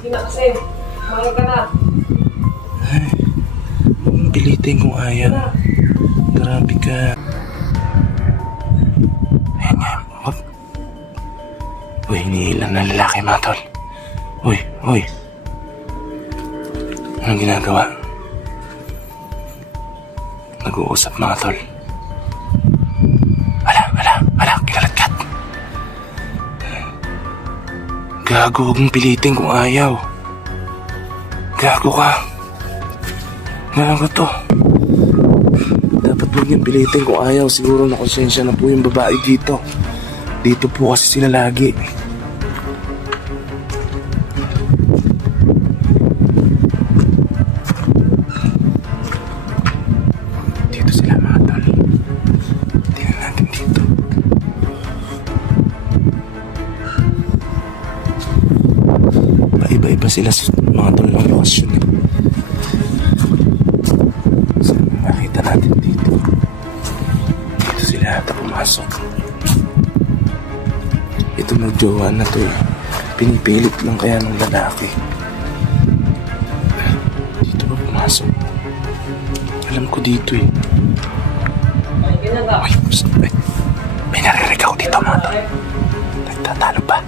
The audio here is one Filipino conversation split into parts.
Hindi na kasi. Mahal ka na. Ay, pilitin kung ayaw. Grabe ka. Ayan nga. Hop. Uy, iniilan na lalaki mga tol. Uy, uy. Anong ginagawa? Nag-uusap mga tol. Ala, kilalatkat. Gago, huwag mong pilitin kung ayaw. Gago ka. Gago to. Dapat huwag niyang pilitin kung ayaw. Siguro na konsensya na po yung babae dito. Dito po kasi sila lagi. Dito sila mga tol. Tingnan natin dito. Paiba-iba sila mga tol ng lokasyon. So, nakita natin dito. Dito sila ata pumasok. Ito magjowa na to eh. Pinipilit lang kaya ng lalaki. Dito ba pumasok? Alam ko dito eh. Ay, may narinig ako dito mga tol. Nagtatalo pa.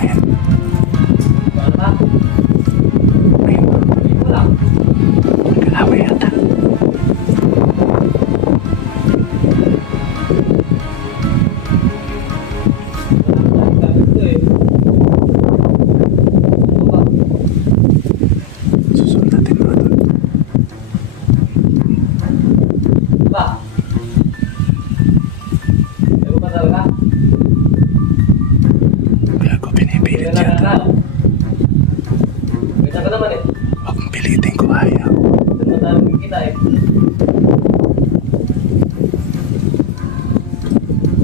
Ayan. Ayan. Nagkalawa yata. Susunod natin mga tol. Gago, pinipilit yata. Kita ka naman eh. Huwag mong pilitin kung ayaw. Tumatawag kita eh.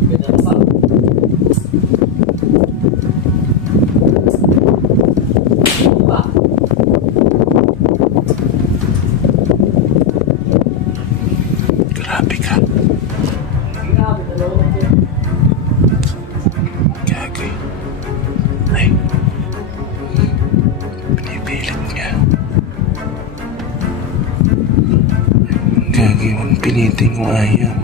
Kita ka pa. Pa. Grabe ka. Grabe, dalawa na siya. Gagay. Ay. Pinipilit niya. Gagay, huwag mong pilitin kung ayaw.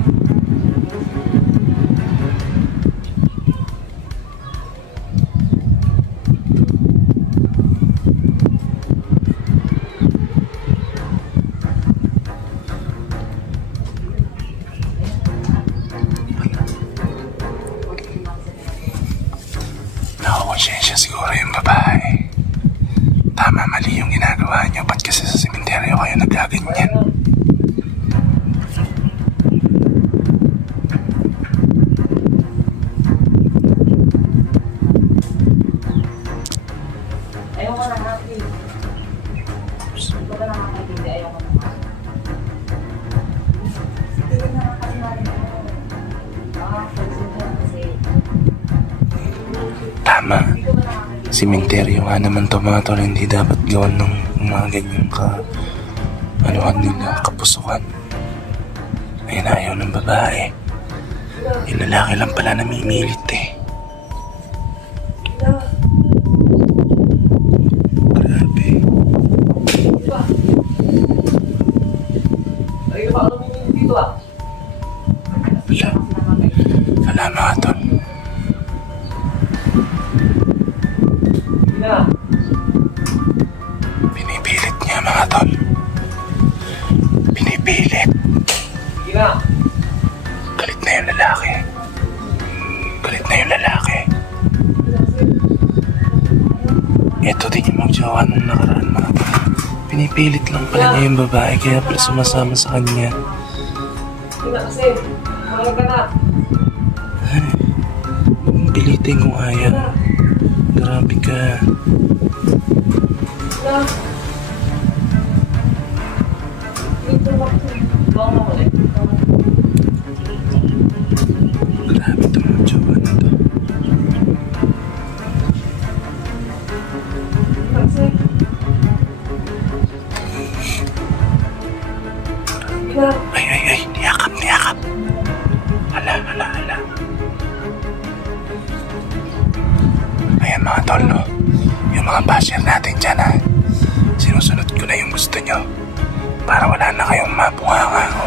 Nakakonsensya siguro yung babae. Tama, mali yung ginagawa niyo. Ba't kasi sa sementeryo kayo nagkaganyan? Ayaw ko na happy. Hindi ko ba nakakatindi? Ayaw ko na happy. Hindi ko nakakasinarin ako. Pagsunod kasi. Tama. Sementeryo nga naman to mga tol. Hindi dapat gawan ng mga ganyang anuhan nila, kapusukan. Ayun, ayaw ng babae. Yung lalaki lang pala namimilit eh. Grabe. Ay, pa ano minili dito ah? Wala mga tol. Hindi na. Pinipilit niya mga tol. Pinipilit. Sige na. Galit na yung lalaki. Galit na yung lalaki. Ito din yung magjowa nung nakaraan mga tol. Pinipilit lang pala niya yung babae kaya pala sumasama sa kanya. Hindi na kasi. Mahal ka na. Ay, huwag mong pilitin kung ayaw. Grabe ka. Na. Dito ba? Bawang ako eh. Grabe itong magjowa na to. Kasi. Sige na. Ay, niyakap. Hala. Ayan mga tol, no? Yung mga basher natin dyan, ha? Sinusunod ko na yung gusto nyo. Para wala na kayong mabunganga o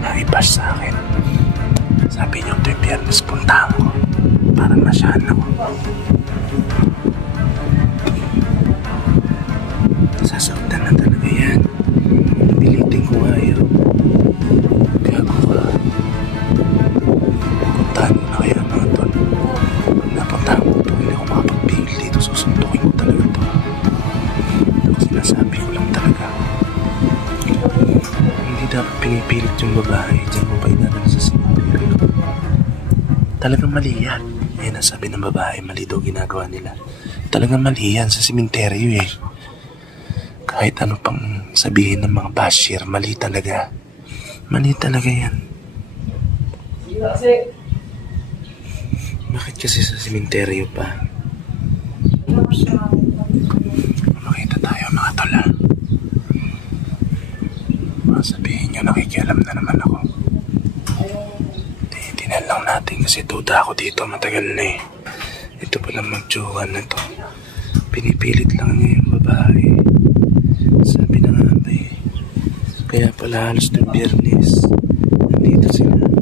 maibash sa akin. Sabi nyo, ito'y Biyernes puntahan ko. Para masyahan ako. Sasaktan na talaga yan. Pilitin ko ayaw. Gago ka. Puntahan ko na kaya mga tol. Pag napuntahan ko ito, hindi ako makapagpigil dito. Susundukin ko talaga ito. Ako sinasabi ko lang talaga. Hindi dapat pinipilit yung babae. Diyan mo pa idadala sa simenteryo. Talagang mali yan. Eh, nasabi ng babae, mali daw ginagawa nila. Talagang mali yan sa simenteryo eh. Kahit ano pang sabihin ng mga basher, mali talaga. Mali talaga yan. Bakit kasi sa simenteryo pa? Makita tayo mga tol, ha? Baka sabihin nyo, nakikialam na naman ako. Tinan lang natin kasi duda ako dito, matagal na eh. Ito palang mag-jowa na to. Pinipilit lang niya yung babae. Sabi na nga ba eh. Kaya pala halos ng Biyernes nandito sila.